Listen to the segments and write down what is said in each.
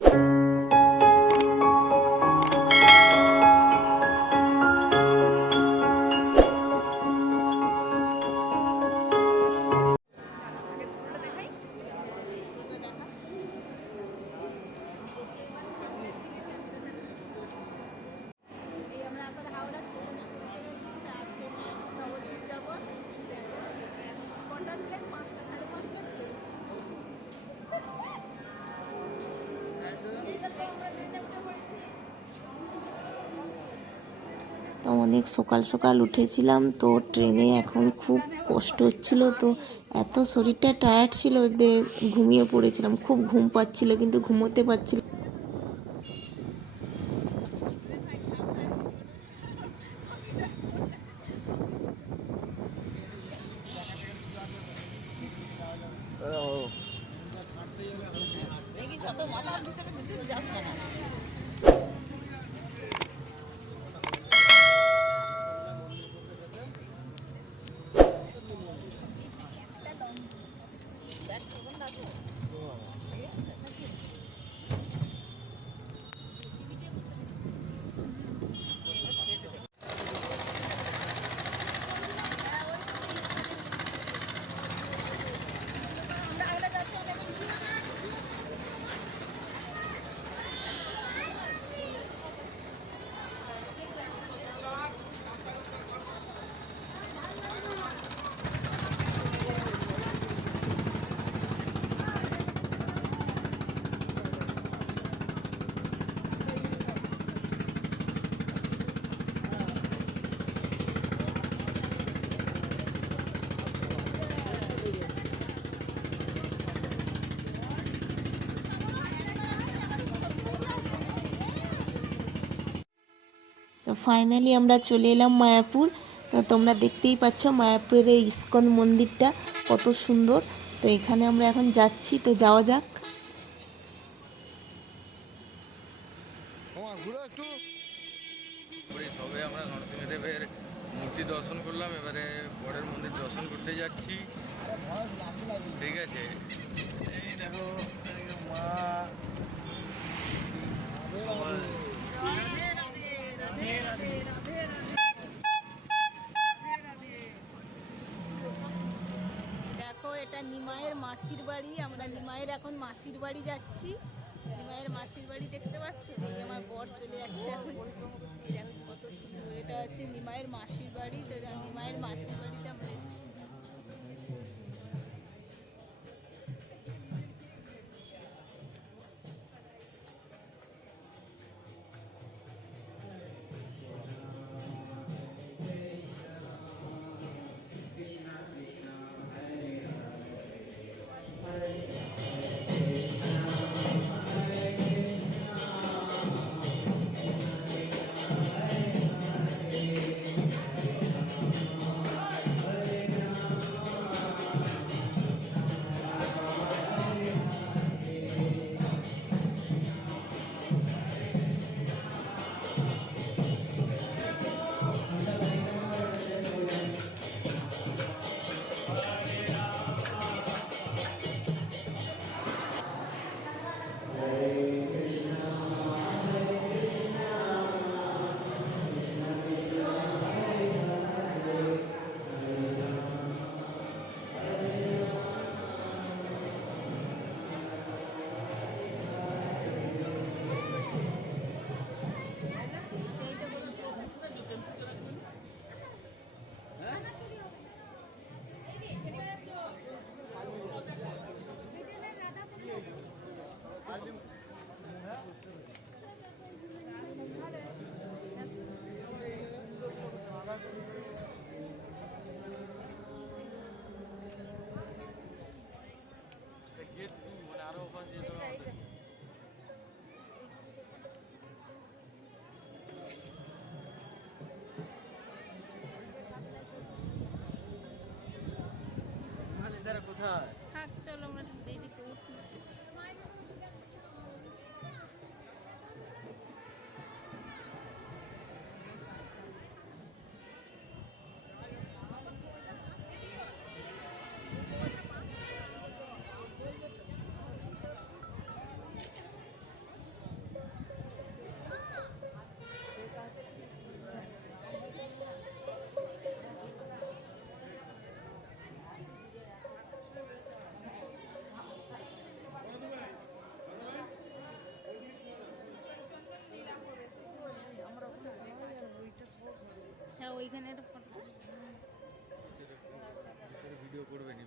এই অনেক সকাল সকাল উঠেছিলাম তো ট্রেনে এখন খুব কষ্ট হচ্ছিল তো এত শরীরটা টায়ার্ড ছিল যে ঘুমিয়ে পড়েছিলাম। খুব ঘুম পাচ্ছিল কিন্তু ঘুমোতে পারছিল তো ফাইনালি আমরা চলে এলাম মায়াপুর। তো তোমরা দেখতেই পাচ্ছ মায়াপুরের এই ইস্কন মন্দিরটা কত সুন্দর। তো এখানে আমরা এখন যাচ্ছি তো যাওয়া যাক। তোমার ঘুরো একটু। করি সবে আমরা নরসিংহদেবের মূর্তি দর্শন করলাম এবারে মন্দির দর্শন করতে যাচ্ছি। ঠিক আছে। এই দেখো মা দেখো, এটা নিমায়ের মাসির বাড়ি। আমরা নিমায়ের এখন মাসির বাড়ি যাচ্ছি। নিমায়ের মাসির বাড়ি দেখতে পাচ্ছ? এই আমার বর চলে যাচ্ছে এখন। এই দেখো কত সুন্দর। এটা হচ্ছে নিমায়ের মাসির বাড়ি। তো নিমায়ের মাসির বাড়িতে আমরা কোথায় এখানে একটা ফটো ভিডিও করবে নি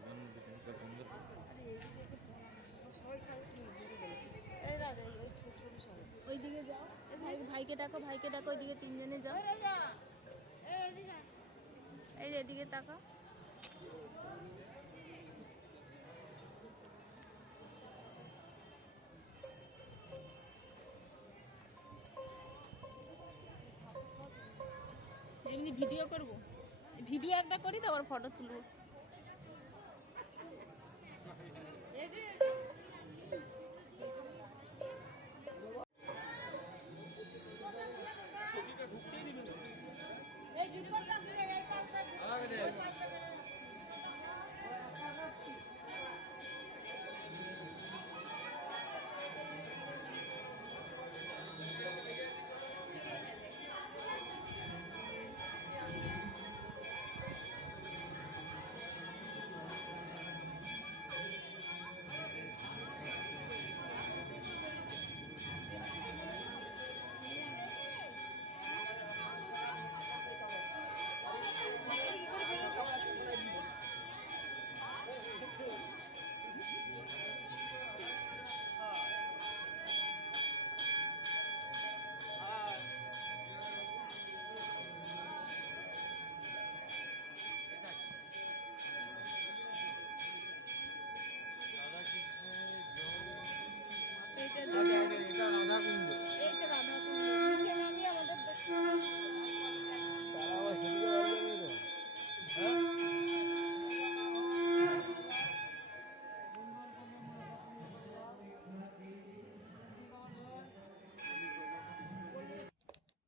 ওইদিকে যাও। ভাইকে ডাকো ভাইকে ডাকো ওই দিকে তিনজনে যাও। এই যে এদিকে তাকাও। ভিডিও করব? ভিডিও একটা করি তারপর ফটো তুলবো।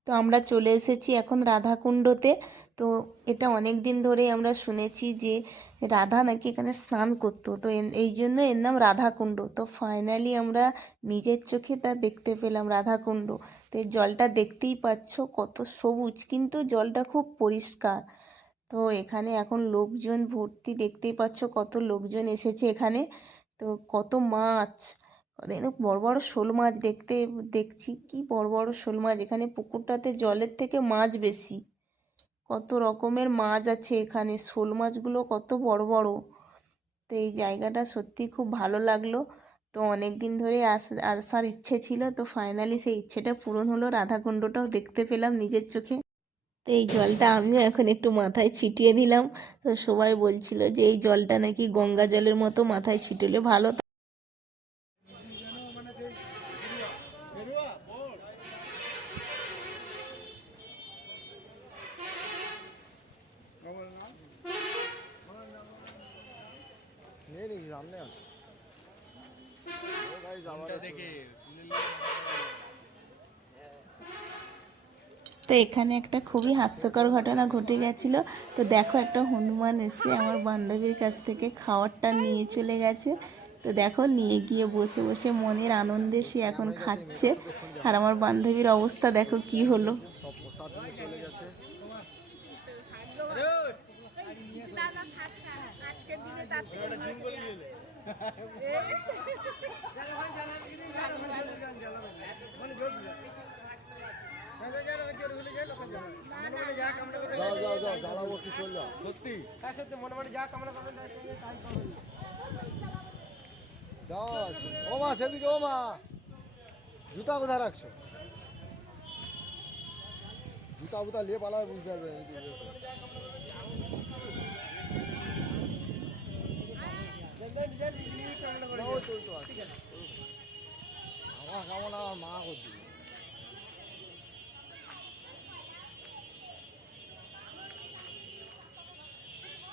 তো আমরা চলে এসেছি এখন রাধাকুণ্ডতে। তো এটা অনেক দিন ধরে আমরা শুনেছি যে রাধা নাকি এখানে স্নান করতো। তো এই জন্য এর নাম রাধাকুণ্ড। তো ফাইনালি আমরা নিজের চোখে তা দেখতে পেলাম রাধাকুণ্ড। তো এই জলটা দেখতেই পাচ্ছ কত সবুজ, কিন্তু জলটা খুব পরিষ্কার। তো এখানে এখন লোকজন ভর্তি, দেখতেই পাচ্ছ কত লোকজন এসেছে এখানে। তো কত মাছ। বড় বড় শোল মাছ দেখতে, দেখছি। কি বড় বড় শোল মাছ? এখানে পুকুরটাতে জলের থেকে মাছ বেশি। কত রকমের মাছ আছে এখানে। শোল মাছগুলো কত বড় বড়। তো এই জায়গাটা সত্যি খুব ভালো লাগল। তো অনেক দিন ধরে আস- আসার ইচ্ছে ছিল। তো ফাইনালি সেই ইচ্ছেটা পূরণ হলো। রাধাকুণ্ডটাও দেখতে পেলাম নিজের চোখে। তো এই জলটা আমিও এখন একটু মাথায় ছিটিয়ে দিলাম। তো সবাই বলছিল যে এই জলটা নাকি গঙ্গা জলের মতো মাথায় ছিটলে ভালো। তো এখানে একটা খুবই হাস্যকর ঘটনা ঘটে গেছিল। তো দেখো একটা হনুমান এসে আমার বান্ধবীর কাছ থেকে খাওয়ারটা নিয়ে চলে গেছে। তো দেখো নিয়ে গিয়ে বসে বসে মনের আনন্দে সে এখন খাচ্ছে। আর আমার বান্ধবীর অবস্থা দেখো কি হলো? দাদা থাক না আজকের দিনে তার থেকে যাও যাও যাও জ্বালাবো কি চল যাও সত্যি যাও ও মা সেদিকে ও মা জুতা কোথায় রাখছো জুতা বুতা নিয়ে পালাবে বুঝতে পারবে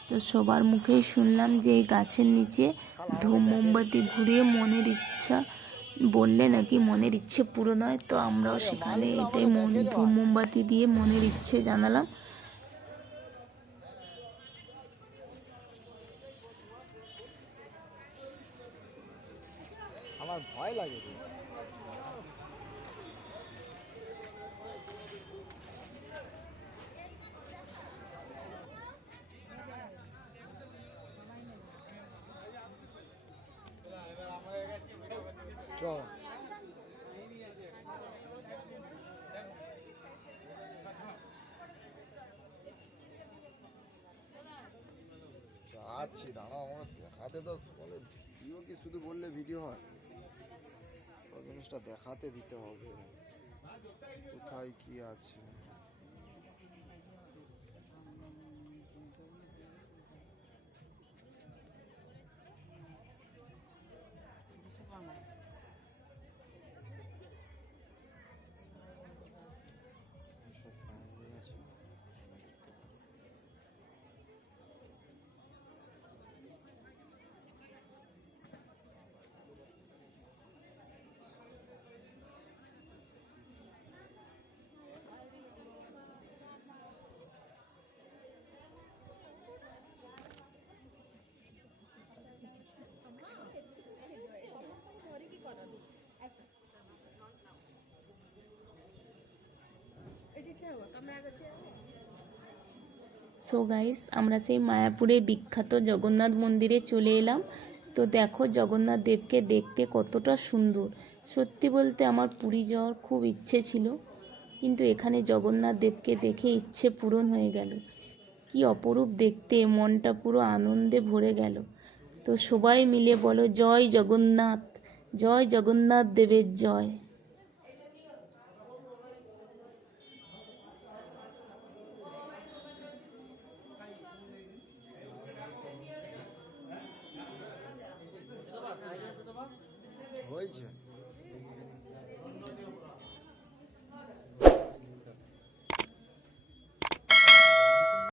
তো সবার মুখেই শুনলাম যে এই গাছের নিচে ধূম মোমবাতি ঘুরিয়ে মনের ইচ্ছা বললে নাকি মনের ইচ্ছে পূরণ হয় তো আমরাও সেখানে এটাই মন ধূম মোমবাতি দিয়ে মনের ইচ্ছে জানালাম। আমার ভয় লাগে। চল যাচ্ছি দাঁড়াও আমার দেখাতে তো বলে, ভিডিও কি শুধু বললে ভিডিও হয় জিনিসটা দেখাতে দিতে হবে। কোথায় কি আছে? সো গাইস আমরা সেই মায়াপুরের বিখ্যাত জগন্নাথ মন্দিরে চলে এলাম। তো দেখো জগন্নাথ দেবকে দেখতে কতটা সুন্দর। সত্যি বলতে আমার পুরী যাওয়ার খুব ইচ্ছে ছিল, কিন্তু এখানে জগন্নাথ দেবকে দেখে ইচ্ছে পূরণ হয়ে গেল। কি অপরূপ দেখতে, মনটা পুরো আনন্দে ভরে গেল। তো সবাই মিলে বলো, জয় জগন্নাথ জয় জগন্নাথ দেবের জয়।